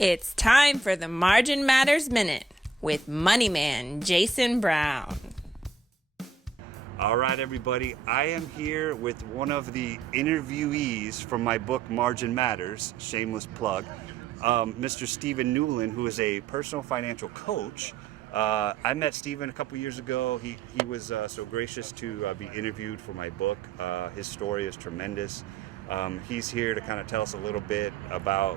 It's time for the Margin Matters Minute with Money Man Jason Brown. All right, everybody. I am here with one of the interviewees from my book, Margin Matters, shameless plug, Mr. Stephen Newland, who is a personal financial coach. I met Stephen a couple years ago. He was so gracious to be interviewed for my book. His story is tremendous. He's here to kind of tell us a little bit about,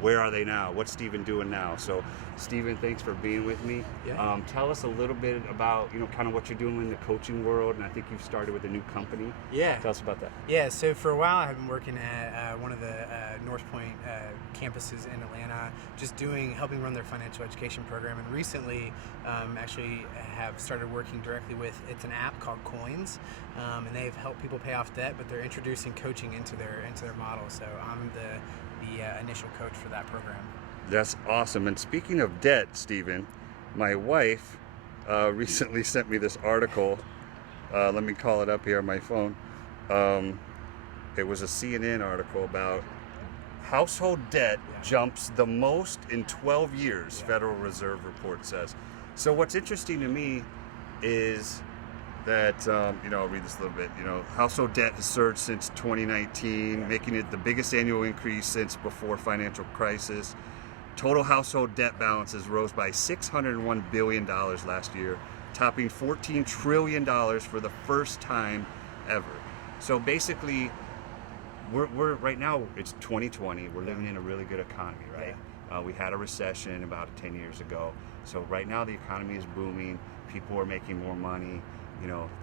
where are they now? What's Stephen doing now? So, Stephen, thanks for being with me. Yeah. Tell us a little bit about, kind of what you're doing in the coaching world, and I think you've started with a new company. Yeah. Tell us about that. Yeah, so for a while I've been working at one of the North Point campuses in Atlanta, just helping run their financial education program, and recently actually have started working directly with, it's an app called Coins, and they've helped people pay off debt, but they're introducing coaching into their model, so I'm the initial coach for that program. That's awesome. And speaking of debt, Stephen, my wife recently sent me this article. Let me call it up here on my phone. It was a CNN article about household debt jumps the most in 12 years, Federal Reserve report says. So what's interesting to me is that, I'll read this a little bit. Household debt has surged since 2019, making it the biggest annual increase since before financial crisis. Total household debt balances rose by $601 billion last year, topping $14 trillion for the first time ever. So basically, we're right now, it's 2020. We're living in a really good economy, right? We had a recession about 10 years ago. So right now the economy is booming. People are making more money.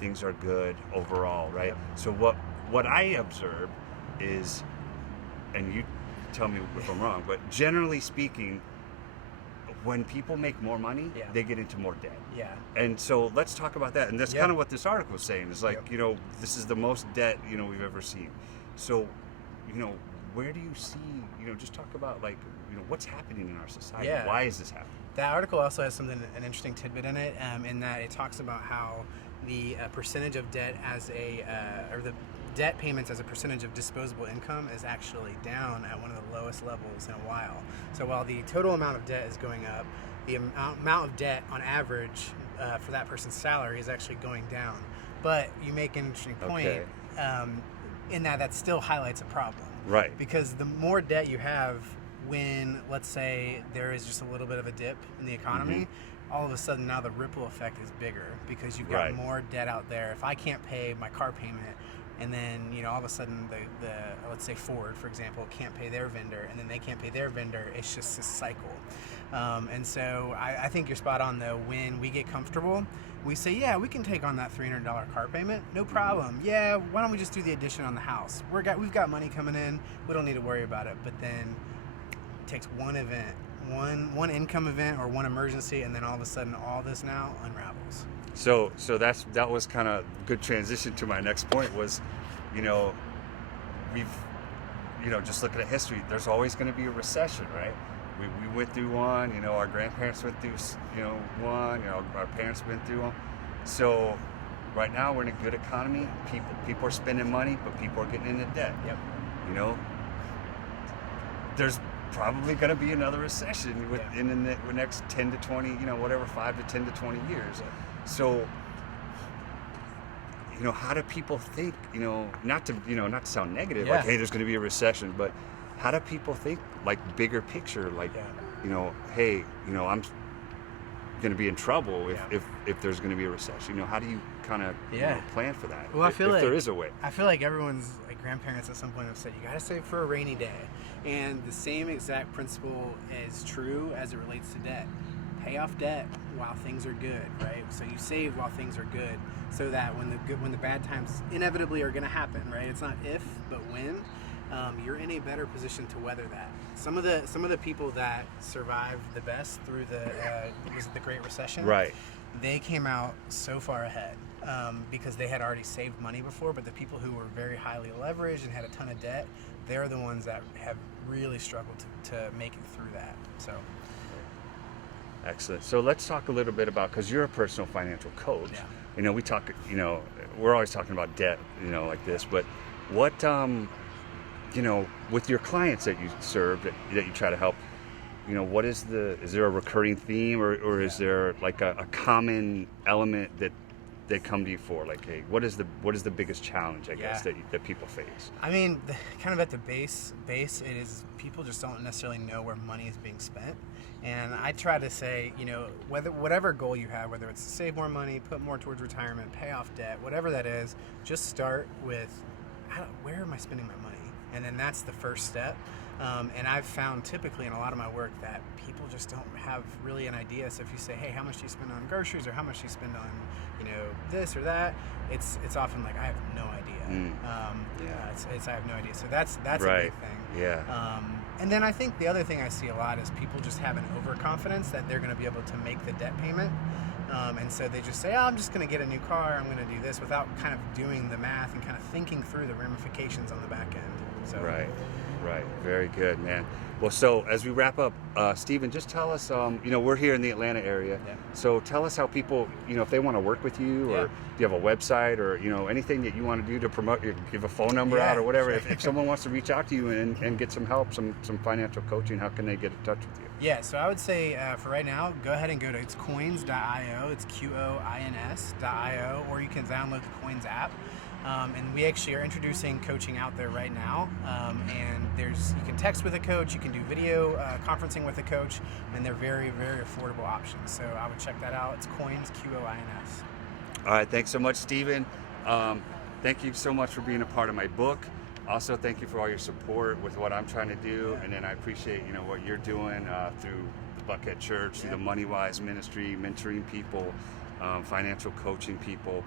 Things are good overall, right? So what I observe is, and you tell me if I'm wrong, but generally speaking, when people make more money, they get into more debt. Yeah. And so let's talk about that. And that's kind of what this article is saying. It's like, this is the most debt, we've ever seen. So, where do you see, just talk about what's happening in our society? Yeah. Why is this happening? That article also has an interesting tidbit in it, in that it talks about how the percentage of debt or the debt payments as a percentage of disposable income is actually down at one of the lowest levels in a while. So while the total amount of debt is going up, the amount of debt on average for that person's salary is actually going down. But you make an interesting point in that still highlights a problem. Right. Because the more debt you have when, let's say, there is just a little bit of a dip in the economy, all of a sudden now the ripple effect is bigger because you've got more debt out there. If I can't pay my car payment, and then all of a sudden the let's say Ford, for example, can't pay their vendor, and then they can't pay their vendor, it's just a cycle. And so I think you're spot on though. When we get comfortable, we say, yeah, we can take on that $300 car payment, no problem. Yeah, why don't we just do the addition on the house? We've got money coming in, we don't need to worry about it. But then it takes one event, one income event or one emergency, and then all of a sudden all this now unravels. So that was kind of good transition to my next point was, we've, just looking at history, there's always going to be a recession, right? We went through one, our grandparents went through, one, our parents went through one. So right now we're in a good economy. People are spending money, but people are getting into debt. Yep. There's probably going to be another recession in the next 10 to 20, 5 to 10 to 20 years. So, how do people think, not to sound negative, like, hey, there's going to be a recession, but how do people think, like, bigger picture, like, hey, I'm going to be in trouble if there's going to be a recession? How do you kind of plan for that? Well, I feel like there is a way. I feel like everyone's grandparents at some point have said you got to save for a rainy day, and the same exact principle is true as it relates to debt. Pay off debt while things are good, right? So you save while things are good, so that when the bad times inevitably are going to happen, right? It's not if, but when. You're in a better position to weather that. Some of the people that survived the best through the Great Recession, right? They came out so far ahead because they had already saved money before. But the people who were very highly leveraged and had a ton of debt, they're the ones that have really struggled to make it through that. So. Excellent. So let's talk a little bit about, because you're a personal financial coach. We talk, we're always talking about debt, like this, but what, with your clients that you serve, that you try to help, what is there a recurring theme, or is there like a common element that they come to you for? Like, hey, what is the biggest challenge, I guess, that people face? I mean, kind of at the base, it is people just don't necessarily know where money is being spent. And I try to say, whatever goal you have, whether it's to save more money, put more towards retirement, pay off debt, whatever that is, just start with, where am I spending my money? And then that's the first step. And I've found typically in a lot of my work that people just don't have really an idea. So if you say, hey, how much do you spend on groceries, or how much do you spend on, this or that, it's often like, I have no idea. I have no idea. So that's a big thing. Yeah. And then I think the other thing I see a lot is people just have an overconfidence that they're going to be able to make the debt payment. And so they just say, I'm just going to get a new car, I'm going to do this, without kind of doing the math and kind of thinking through the ramifications on the back end. So. Right. Very good, man. Well, so as we wrap up, Stephen, just tell us, we're here in the Atlanta area. Yeah. So tell us how people, if they want to work with you, or do you have a website, or, anything that you want to do to promote, give a phone number out or whatever. Sure. If someone wants to reach out to you and get some help, some financial coaching, how can they get in touch with you? Yeah, so I would say for right now, go ahead and go to it's coins.io. It's QOINS.io, or you can download the Coins app. And we actually are introducing coaching out there right now. And you can text with a coach, you can do video conferencing with a coach, and they're very, very affordable options. So I would check that out. It's Coins, QOINS. All right, thanks so much, Stephen. Thank you so much for being a part of my book. Also, thank you for all your support with what I'm trying to do. And then I appreciate, what you're doing through the Buckhead Church, through the MoneyWise ministry, mentoring people, financial coaching people.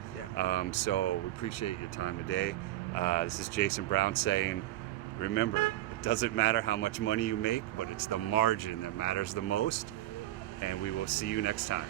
So we appreciate your time today. This is Jason Brown saying, remember, it doesn't matter how much money you make, but it's the margin that matters the most. And we will see you next time.